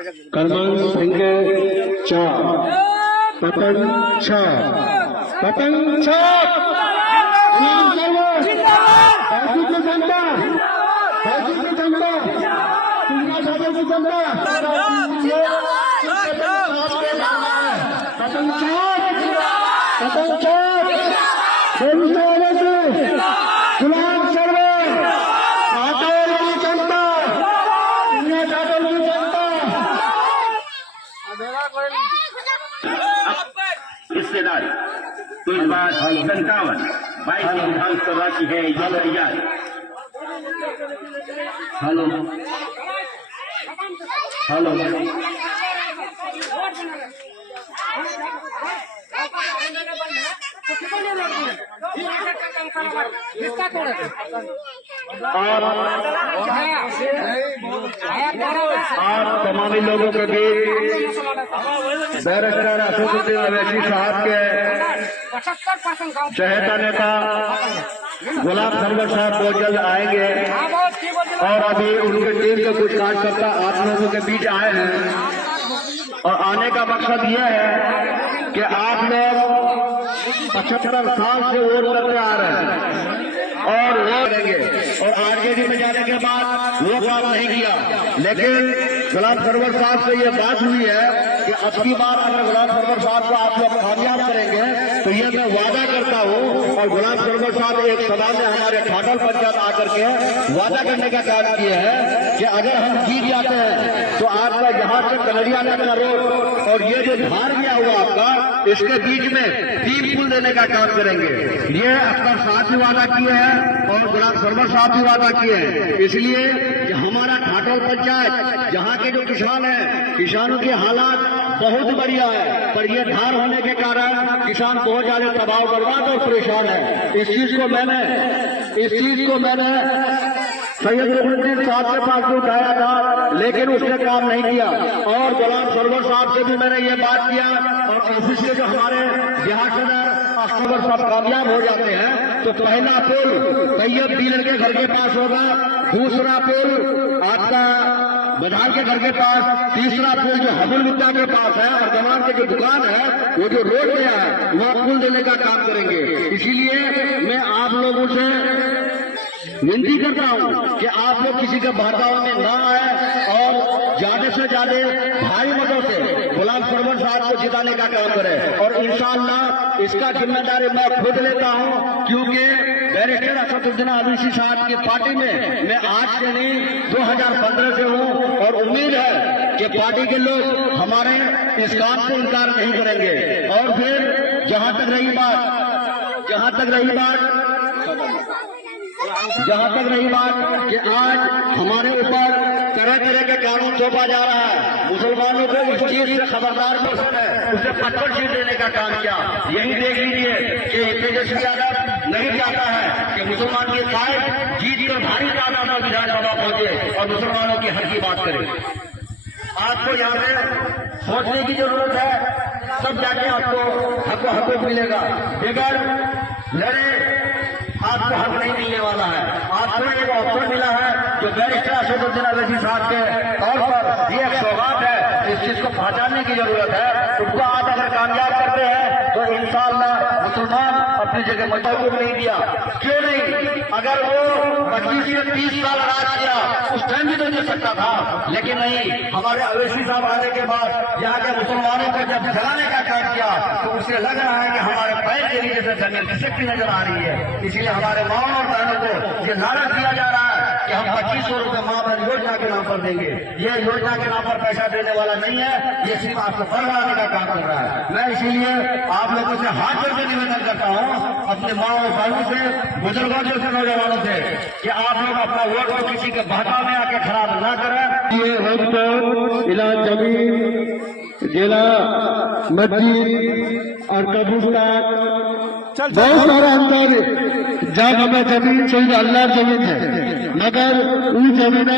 करमल सिंह 4, पतन 6, पतन 6, बाकी की जनता, बाकी की जनता, जनता पतन 4, पतन 4, गुलाम सर्वे आटोल की जनता, आटोल की जनता। हिस्सेदार तो इस बार 57 22 विधानसभा की है ये तैयार। हेलो हेलो और तमामी लोगों के बीच बैरिस्टर असदुद्दीन अवैसी साहब के चहेता नेता गुलाम सरवर साहब बहुत जल्द आएंगे और अभी उनके टीम के कुछ कार्यकर्ता आप लोगों के बीच आए हैं और आने का मकसद यह है कि आप लोग 75 साल से वोट करते आ रहे हैं और वो करेंगे और आरजेडी में जाने के बाद वो काम नहीं किया, लेकिन गुलाम सरवर साहब से ये बात हुई है कि अब की बार अगर गुलाम सरवर साहब को आप लोग कामयाब करेंगे तो ये मैं वादा करता हूँ। और गुलाम सरवर साहब एक सभा में हमारे ठाठल पंचायत आकर के वादा करने का काम किया है कि अगर हम जीत जाते हैं तो आपका यहाँ से कलरिया का रोड और ये जो धार गया हुआ आपका इसके बीच में 3 पुल देने का काम करेंगे। ये अख्तर साहब भी वादा किए हैं और गुलाम सरवर साहब भी वादा किए हैं। इसलिए हमारा ठाठल पंचायत जहाँ के जो किसान हैं, किसानों के हालात बहुत बढ़िया है, पर ये धार होने के कारण किसान बहुत ज्यादा तबाह बर्बाद और परेशान है। इस चीज को मैंने सैयद रुकनुद्दीन साहब के पास भी उठाया था, लेकिन उसने काम नहीं किया। और गुलाम सरवर साहब से भी मैंने ये बात किया और ऑफिस के जो हमारे बिहार सदर अक्टूबर साहब कामयाब हो जाते हैं तो पहला पुल तैयब डीलर के घर के पास होगा, दूसरा पुल आपका बधाल के घर के पास, तीसरा पुल जो हबुल विद्या के पास है और जवान के जो दुकान है वो जो रोड गया है वह पुल देने का काम करेंगे। इसीलिए मैं आप लोगों से विनती करता हूँ कि आप लोग किसी के बहकाव में न आए और ज्यादा से ज्यादा भारी मतों से गुलाम सरवर साहब को जिताने का काम करें। और इंशाअल्लाह इसका जिम्मेदारी मैं खुद लेता हूँ, क्योंकि बैरिस्टर असदुद्दीन अवैसी साहब की पार्टी में मैं आज से नहीं 2015 से हूँ और उम्मीद है कि पार्टी के लोग हमारे इस काम से इनकार नहीं करेंगे। और फिर जहाँ तक रही बात कि आज हमारे ऊपर तरह तरह के कानून थोपा जा रहा है, मुसलमानों को इस चीज से खबरदार है, उसे 55 सीट देने का काम किया। यही देख लीजिए कि तेजस्वी यादव नहीं चाहता है कि मुसलमान की साइड जीत कर भारी तादाद में विधानसभा पहुंचे और मुसलमानों की हक की बात करें। आपको यहाँ पे सोचने की जरूरत है, तब जाके आपको हक मिलेगा। बगैर लड़े आपको हक नहीं मिलने वाला है। आपको एक अवसर मिला है जो बैरिस्टर असदुद्दीन अवैसी साहब के तौर पर ये एक सौगात है, इस चीज को पहचानने की जरूरत है। उसको आप अगर कामयाब करते हैं तो इंशाअल्लाह मुसलमान अपनी जगह मजबूत नहीं दिया, क्यों नहीं? अगर वो 25 से 30 साल राज किया उस टाइम भी तो दे सकता था, लेकिन नहीं। हमारे अवैसी साहब आने के बाद यहाँ के मुसलमानों को जब जलाने का काम किया तो उसे लग रहा है कि हमारे पैर के नीचे से जमीन खिसकती नजर आ रही है। इसलिए हमारे माओ और बहनों को ये नारा दिया जा रहा है कि हम 2500 रुपये माँ बहन योजना के नाम पर देंगे। ये योजना के नाम पर पैसा देने वाला नहीं है, ये सिर्फ आपको बढ़ाने का काम कर रहा है। मैं इसीलिए आप लोगों से हाथ जोड़ के निवेदन करता हूँ, अपने माँ और बहनों से, बुजुर्गों से, नौजवानों से, कि आप लोग अपना वोट को किसी के बहकाव में आके खराब न करें। ये हम इला जमीन जिला मस्जिद और कब्रिस्तान बहुत सारा अंदर जगह में जमीन चाहिए, अल्लाह जमीन है, मगर उन जमीन